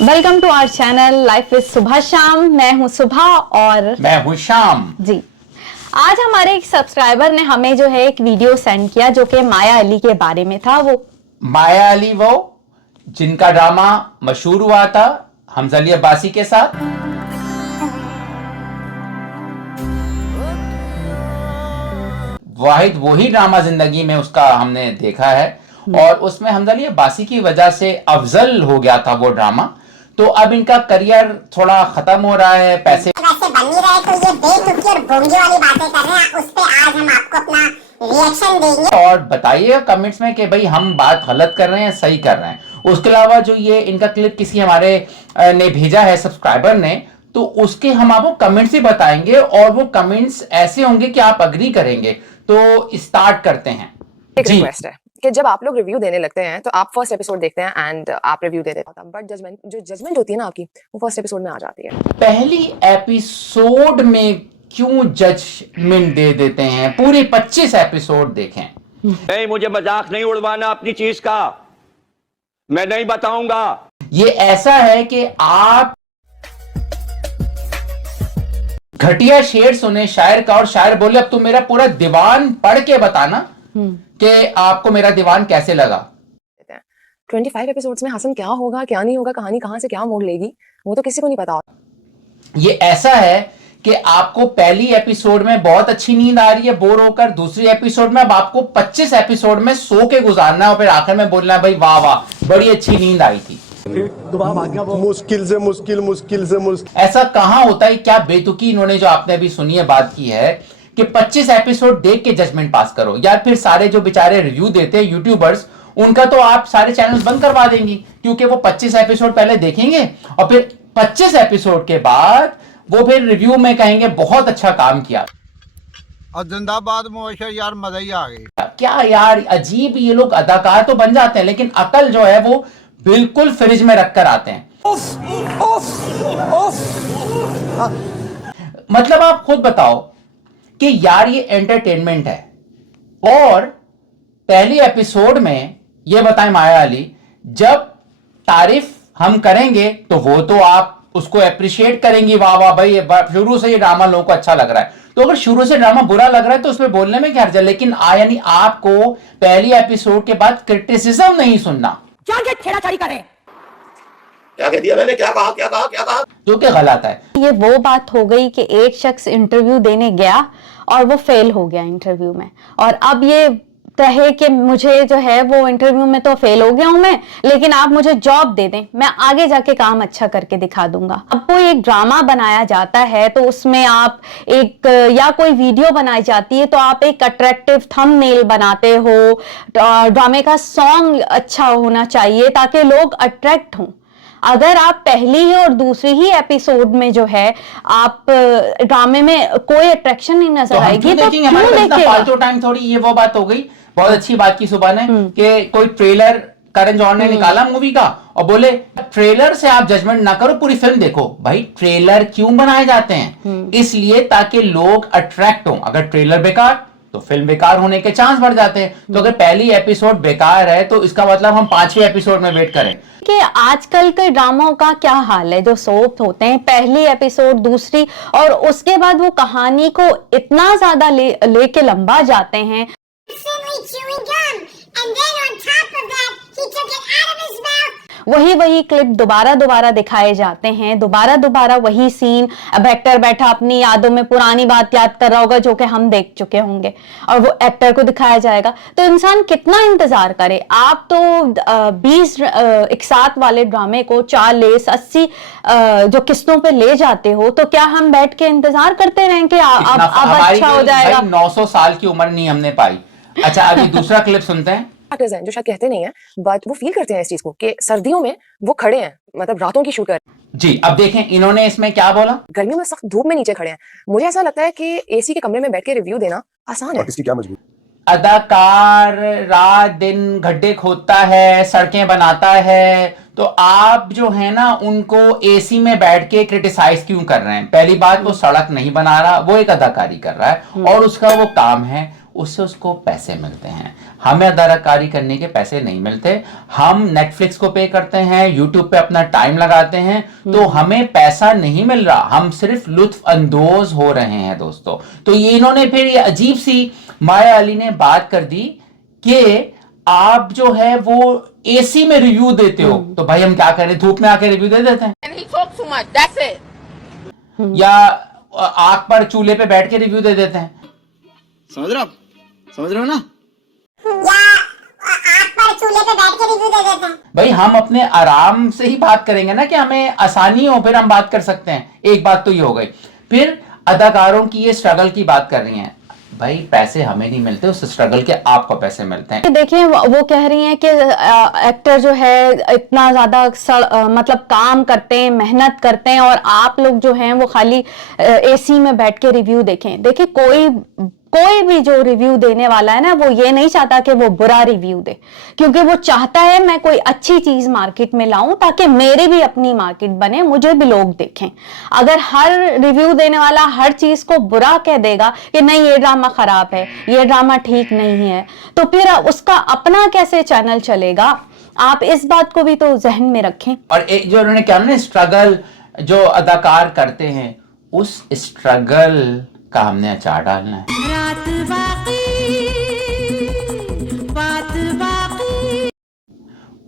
Welcome to our channel life with Subah Shaam. मैं हूं सुबह और मैं हूं शाम जी। आज हमारे एक सब्सक्राइबर ने हमें जो है एक वीडियो सेंड किया जो कि माया अली के बारे में था। वो माया अली वो जिनका ड्रामा मशहूर हुआ था हमजा अली अब्बासी के साथ। वाहिद वही ड्रामा जिंदगी में उसका हमने देखा है और उसमें हमजा अली अब्बासी की वजह से अफजल हो गया था वो ड्रामा। तो अब इनका करियर थोड़ा खत्म हो रहा है, पैसे वैसे बन नहीं रहे, तो ये बेतुकी और बोंगी वाली बातें कर रहे हैं। उस पे आज हम आपको अपना रिएक्शन देंगे और बताइएगा कमेंट्स में कि भाई हम बात गलत कर रहे हैं सही कर रहे हैं। उसके अलावा जो ये इनका क्लिप किसी हमारे ने भेजा है सब्सक्राइबर ने, तो उसके हम आपको कमेंट्स ही बताएंगे और वो कमेंट्स ऐसे होंगे कि आप अग्री करेंगे। तो स्टार्ट करते हैं। एक रिक्वेस्ट है कि जब आप लोग रिव्यू देने लगते हैं तो आप फर्स्ट एपिसोड देखते हैं एंड आप रिव्यू दे देते हैं, बट जजमेंट होती है ना आपकी, वो फर्स्ट एपिसोड में आ जाती है। पहली एपिसोड में क्यों जजमेंट दे देते हैं? पूरे 25 एपिसोड देखें। नहीं, मुझे मजाक नहीं उड़वाना अपनी चीज का, मैं नहीं बताऊंगा। ये ऐसा है कि आप घटिया शेर सुने शायर का और शायर बोले अब तुम मेरा पूरा दीवान पढ़ के बताना कि आपको मेरा दीवान कैसे लगा। 25 एपिसोड्स में हसन क्या होगा क्या नहीं होगा, कहानी कहां से क्या मोड़ लेगी, वो तो किसी को नहीं पता। ये ऐसा है कि आपको पहली एपिसोड में बहुत अच्छी नींद आ रही है बोर होकर, दूसरी एपिसोड में अब आपको 25 एपिसोड में सो के गुजारना है और फिर आखिर में बोलना है भाई वाह वाह बड़ी अच्छी नींद आई थी। मुश्किल से ऐसा कहां होता है? क्या बेतुकी इन्होंने जो आपने अभी सुनी है बात की है कि 25 एपिसोड देख के जजमेंट पास करो। यार फिर सारे जो बेचारे रिव्यू देते हैं यूट्यूबर्स, उनका तो आप सारे चैनल्स बंद करवा देंगी क्योंकि वो 25 एपिसोड पहले देखेंगे और फिर 25 एपिसोड के बाद वो फिर रिव्यू में कहेंगे बहुत अच्छा काम किया। और जिंदाबाद मुबशर, यार मजा ही आ गई। क्या यार अजीब, ये लोग अदाकार तो बन जाते हैं लेकिन अकल जो है वो बिल्कुल फ्रिज में रखकर आते हैं। मतलब आप खुद बताओ कि यार ये एंटरटेनमेंट है और पहली एपिसोड में ये बताएं माया अली, जब तारीफ हम करेंगे तो वो तो आप उसको अप्रिशिएट करेंगी, वाह वाह भाई शुरू से ये ड्रामा लोगों को अच्छा लग रहा है। तो अगर शुरू से ड्रामा बुरा लग रहा है तो उसमें बोलने में क्या हर्ज है, लेकिन यानी आपको पहली एपिसोड के बाद क्रिटिसिज्म नहीं सुनना। क्या छेड़ाछाड़ी करें, क्या कह दिया मैंने, क्या कहा जो कि गलत है। ये वो बात हो गई कि एक शख्स इंटरव्यू देने गया और वो फेल हो गया इंटरव्यू में, और अब ये कहे कि मुझे जो है वो इंटरव्यू में तो फेल हो गया हूं मैं, लेकिन आप मुझे जॉब दे दें, मैं आगे जाके काम अच्छा करके दिखा दूंगा। अब कोई एक ड्रामा बनाया जाता है तो उसमें आप एक या कोई वीडियो बनाई जाती है तो आप एक अट्रैक्टिव थंबनेल बनाते हो, ड्रामे का सॉन्ग अच्छा होना चाहिए ताकि लोग अट्रैक्ट हों। अगर आप पहली ही और दूसरी ही एपिसोड में जो है आप ड्रामे में कोई अट्रैक्शन नहीं नजर आएगी तो क्यों देखेगा? फालतू टाइम थोड़ी, ये वो बात हो गई। बहुत अच्छी बात की सुबह ने कि कोई ट्रेलर करण जौहर ने निकाला मूवी का और बोले ट्रेलर से आप जजमेंट ना करो, पूरी फिल्म देखो। भाई ट्रेलर क्यों बनाए जाते हैं? इसलिए ताकि लोग अट्रैक्ट हों। अगर ट्रेलर बेकार तो फिल्म बेकार होने के चांस बढ़ जाते हैं। तो अगर पहली एपिसोड बेकार है तो इसका मतलब हम 5वें एपिसोड में वेट करें। कि आजकल के ड्रामों का क्या हाल है, जो सोप होते हैं पहली एपिसोड दूसरी और उसके बाद वो कहानी को इतना ज्यादा लेके लंबा जाते हैं। वही क्लिप दोबारा दिखाए जाते हैं, दोबारा वही सीन। अब एक्टर बैठा अपनी यादों में पुरानी बात याद कर रहा होगा जो कि हम देख चुके होंगे और वो एक्टर को दिखाया जाएगा, तो इंसान कितना इंतजार करे। आप तो 20 एक साथ वाले ड्रामे को 40 80 जो किस्तों पे ले जाते हो, तो क्या हम बैठ के इंतजार करते रहें कि अब अच्छा हो जाएगा? 900 साल की उम्र नहीं हमने पाई। अच्छा अभी दूसरा क्लिप सुनते हैं। एक्टर्स हैं जो शायद कहते नहीं है बट वो फील करते हैं इस चीज को कि सर्दियों में वो खड़े हैं, मतलब रातों की शूट कर जी। अब देखें इन्होंने इसमें क्या बोला। गर्मियों में सख्त धूप में नीचे खड़े हैं। मुझे ऐसा लगता है कि एसी के कमरे में बैठ के रिव्यू देना आसान है। इसकी क्या मजबूरी? अदाकार रात दिन गड्ढे खोदता है, सड़कें बनाता है, तो आप जो है ना उनको एसी में बैठ के क्रिटिसाइज क्यों कर रहे हैं? पहली बात वो सड़क नहीं बना रहा, वो एक अदाकारी कर रहा है और उसका वो काम है। उससे उसको पैसे मिलते हैं। हमें अदाकारी करने के पैसे नहीं मिलते। हम नेटफ्लिक्स को पे करते हैं, यूट्यूब पे अपना टाइम लगाते हैं, तो हमें पैसा नहीं मिल रहा, हम सिर्फ लुत्फ अंदोज हो रहे हैं दोस्तों। तो ये इन्होंने फिर ये अजीब सी माया अली ने बात कर दी कि आप जो है वो एसी में रिव्यू देते हो, तो भाई हम क्या करें, धूप में आके रिव्यू दे देते हैं, या आग पर चूल्हे पे बैठ के रिव्यू दे देते हैं। समझ रहे हो ना? या आग पर चूल्हे पे बैठ के रिव्यू दे देते हैं। भाई हम अपने आराम से ही बात करेंगे ना, कि हमें आसानी हो, फिर हम बात कर सकते हैं। एक बात तो ये हो गई। फिर अदाकारों की ये स्ट्रगल की बात कर रही हैं, भाई पैसे हमें नहीं मिलते, उस स्ट्रगल के आपको पैसे मिलते हैं। देखिए वो कह रही हैं कि एक्टर जो है इतना ज्यादा मतलब काम करते हैं, मेहनत करते हैं, और आप लोग जो हैं वो खाली एसी में बैठ के रिव्यू देखें। देखिए कोई भी जो रिव्यू देने वाला है ना, वो ये नहीं चाहता कि वो बुरा रिव्यू दे, क्योंकि वो चाहता है मैं कोई अच्छी चीज मार्केट में लाऊं ताकि मेरी भी अपनी मार्केट बने, मुझे भी लोग देखें। अगर हर रिव्यू देने वाला हर चीज को बुरा कह देगा कि नहीं ये ड्रामा खराब है, ये ड्रामा ठीक नहीं है, तो फिर उसका अपना कैसे चैनल चलेगा? आप इस बात को भी तो जहन में रखें। और एक जो उन्होंने क्या ना, स्ट्रगल जो अदाकार करते हैं, उस स्ट्रगल का हमने अचार डालना है।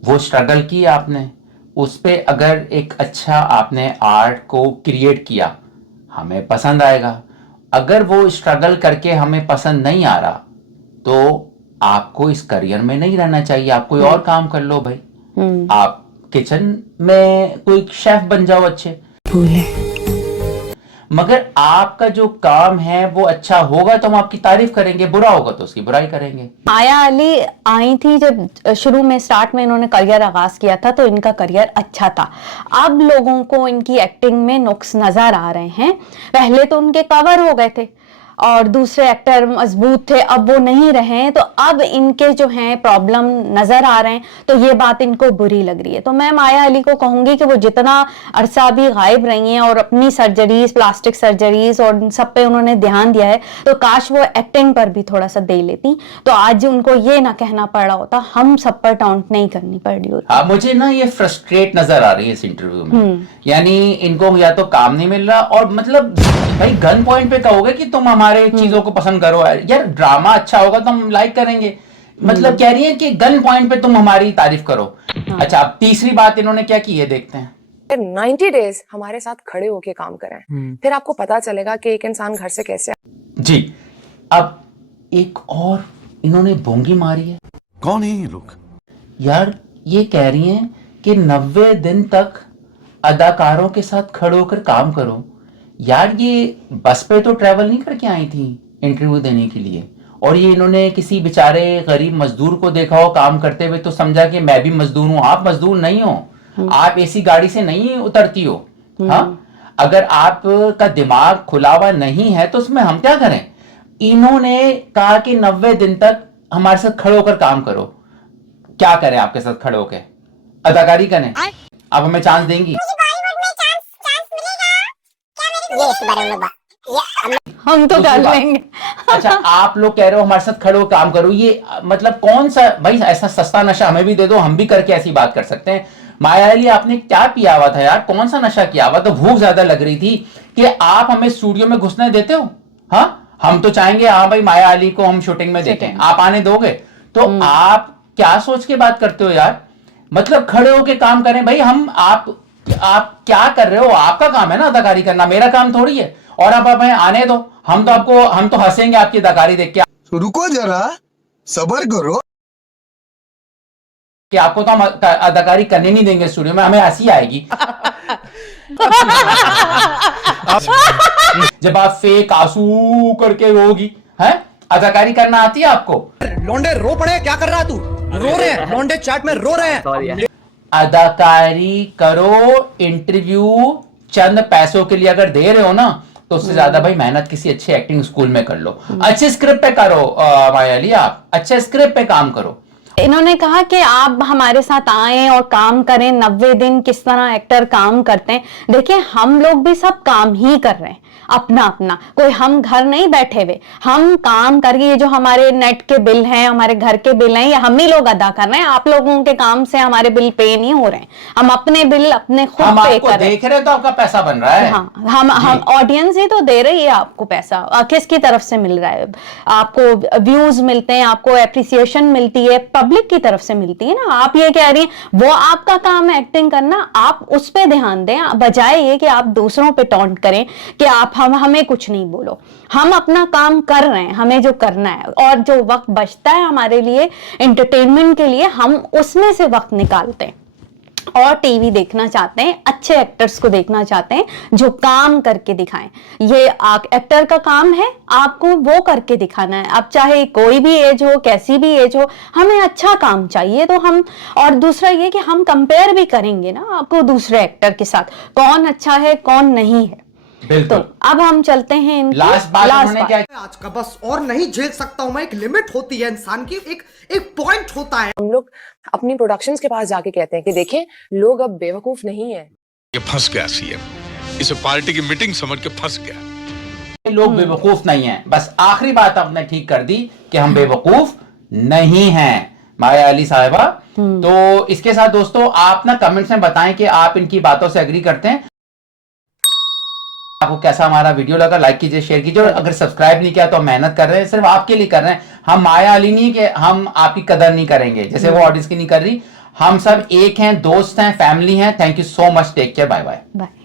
वो स्ट्रगल की आपने, उस पे अगर एक अच्छा आपने आर्ट को क्रिएट किया, हमें पसंद आएगा। अगर वो स्ट्रगल करके हमें पसंद नहीं आ रहा, तो आपको इस करियर में नहीं रहना चाहिए, आप कोई और काम कर लो भाई। आप किचन में कोई शेफ बन जाओ अच्छे, मगर आपका जो काम है वो अच्छा होगा तो हम आपकी तारीफ करेंगे, बुरा होगा तो उसकी बुराई करेंगे। माया अली आई थी जब शुरू में स्टार्ट में इन्होंने करियर आगाज किया था, तो इनका करियर अच्छा था। अब लोगों को इनकी एक्टिंग में नुक्स नजर आ रहे हैं। पहले तो उनके कवर हो गए थे और दूसरे एक्टर मजबूत थे, अब वो नहीं रहे, तो अब इनके जो हैं प्रॉब्लम नजर आ रहे हैं, तो ये बात इनको बुरी लग रही है। तो मैं माया अली को कहूंगी कि वो जितना अरसा भी गायब रही हैं और अपनी सर्जरीज, प्लास्टिक सर्जरीज और सब पे उन्होंने ध्यान दिया है, तो काश वो एक्टिंग पर भी थोड़ा सा दे लेती, तो आज उनको ये ना कहना पड़ रहा होता, हम सब पर टाउंट नहीं करनी पड़ रही होती। हाँ, मुझे ना ये फ्रस्ट्रेट नजर आ रही है इस इंटरव्यू में। यानी इनको या तो काम नहीं मिल रहा, और मतलब भाई गन पॉइंट पे कहोगे कि तुम हमारे चीजों को पसंद करो यार, ड्रामा अच्छा होगा तो हम लाइक करेंगे। मतलब कह रही है कि गन पॉइंट पे तुम हमारी तारीफ करो। अच्छा, अब तीसरी बात इन्होंने क्या की है, देखते हैं। फिर 90 डेज हमारे साथ खड़े होके काम करें, फिर आपको पता चलेगा कि एक इंसान घर से कैसे। जी, अब एक और इन्होंने भोंगी मारी है। कौन है ये लोग? यार ये कह रही हैं कि 90 दिन तक अदाकारों के साथ खड़े होकर काम करो। यार ये बस पे तो ट्रैवल नहीं करके आई थी इंटरव्यू देने के लिए, और ये इन्होंने किसी बेचारे गरीब मजदूर को देखा हो काम करते हुए, तो समझा कि मैं भी मजदूर हूं। आप मजदूर नहीं हो, आप ऐसी गाड़ी से नहीं उतरती हो। हाँ, अगर आपका दिमाग खुला हुआ नहीं है तो उसमें हम क्या करें। इन्होंने कहा कि 90 दिन तक हमारे साथ खड़े होकर काम करो। क्या करें आपके साथ खड़े होकर? अदाकारी करें? आप हमें चांस देंगी? हम तो कर लेंगे। अच्छा, आप लोग कह रहे हो हमारे साथ खड़े हो काम करो, ये मतलब कौन सा भाई, ऐसा सस्ता नशा हमें भी दे दो, हम भी करके ऐसी बात कर सकते हैं। माया अली, आपने क्या पिया हुआ था यार? कौन सा नशा किया हुआ? तो भूख ज्यादा लग रही थी कि आप हमें स्टूडियो में घुसने देते हो? हाँ, हम तो चाहेंगे हाँ भाई माया अली को हम शूटिंग में देखें, आप आने दोगे? तो आप क्या सोच के बात करते हो यार? मतलब खड़े होके काम करें भाई। हम आप क्या कर रहे हो? आपका काम है ना अदाकारी करना, मेरा काम थोड़ी है। और आप हमें आने दो, हम तो हंसेंगे आपकी अदाकारी देख के। रुको जरा, सब्र करो कि आपको तो हम अदाकारी करने नहीं देंगे स्टूडियो में, हमें हंसी आएगी। जब आप फेक आंसू करके रोगी हैं। अदाकारी करना आती है आपको? लौंडे रो पड़े, क्या कर रहा तू? रो रहे हैं लौंडे, चैट में रो रहे हैं। अदाकारी करो, इंटरव्यू चंद पैसों के लिए अगर दे रहे हो ना, तो उससे ज्यादा भाई मेहनत किसी अच्छे एक्टिंग स्कूल में कर लो, अच्छे स्क्रिप्ट पे करो। माया अली, आप अच्छे स्क्रिप्ट पे काम करो। इन्होंने कहा कि आप हमारे साथ आए और काम करें 90 दिन, किस तरह एक्टर काम करते हैं। देखिए हम लोग भी सब काम ही कर रहे हैं, अपना अपना, कोई हम घर नहीं बैठे हुए, हम काम करके ये जो हमारे नेट के बिल हैं, हमारे घर के बिल हैं, ये हम ही लोग अदा कर रहे हैं। आप लोगों के काम से हमारे बिल पे नहीं हो रहे हैं, हम अपने बिल अपने खुद हम पे आपको कर रहे हैं। देख रहे तो आपका पैसा बन रहा है। हाँ, हम ऑडियंस ही तो दे रही है आपको पैसा। किसकी तरफ से मिल रहा है? आपको व्यूज मिलते हैं, आपको एप्रिसिएशन मिलती है, पब्लिक की तरफ से मिलती है ना। आप ये कह रही हैं वो आपका काम है एक्टिंग करना, आप उस पे ध्यान दें, बजाय ये कि आप दूसरों पे टॉन्ट करें कि आप हमें कुछ नहीं बोलो। हम अपना काम कर रहे हैं, हमें जो करना है, और जो वक्त बचता है हमारे लिए एंटरटेनमेंट के लिए, हम उसमें से वक्त निकालते हैं और टीवी देखना चाहते हैं, अच्छे एक्टर्स को देखना चाहते हैं जो काम करके दिखाएं। ये एक्टर का काम है, आपको वो करके दिखाना है। अब चाहे कोई भी एज हो, कैसी भी एज हो, हमें अच्छा काम चाहिए। तो हम, और दूसरा ये कि हम कंपेयर भी करेंगे ना आपको दूसरे एक्टर के साथ, कौन अच्छा है कौन नहीं है। तो बिल्कुल। अब हम चलते हैं इनकी लास्ट बात उन्होंने क्या आज का बस और नहीं झेल सकता हूं मैं, एक लिमिट होती है इंसान की, एक पॉइंट होता है। हम लोग अपनी प्रोडक्शंस के पास जाके कहते हैं कि देखें लोग अब बेवकूफ नहीं है। ये फंस गया सीएम, इसे पार्टी की मीटिंग समझ के फंस गया। लोग बेवकूफ नहीं हैं। बस आखिरी बात आपने ठीक कर दी कि हम बेवकूफ नहीं हैं, माया अली साहिबा। तो इसके साथ दोस्तों आप ना कमेंट्स में बताएं कि आप इनकी बातों से एग्री करते हैं। आपको कैसा हमारा वीडियो लगा, लाइक कीजिए, शेयर कीजिए, और अगर सब्सक्राइब नहीं किया तो हम मेहनत कर रहे हैं, सिर्फ आपके लिए कर रहे हैं। हम माया अली नहीं कि हम आपकी कदर नहीं करेंगे जैसे वो ऑडियंस की नहीं कर रही। हम सब एक हैं, दोस्त हैं, फैमिली हैं। Thank you so much, take care, bye bye. Bye.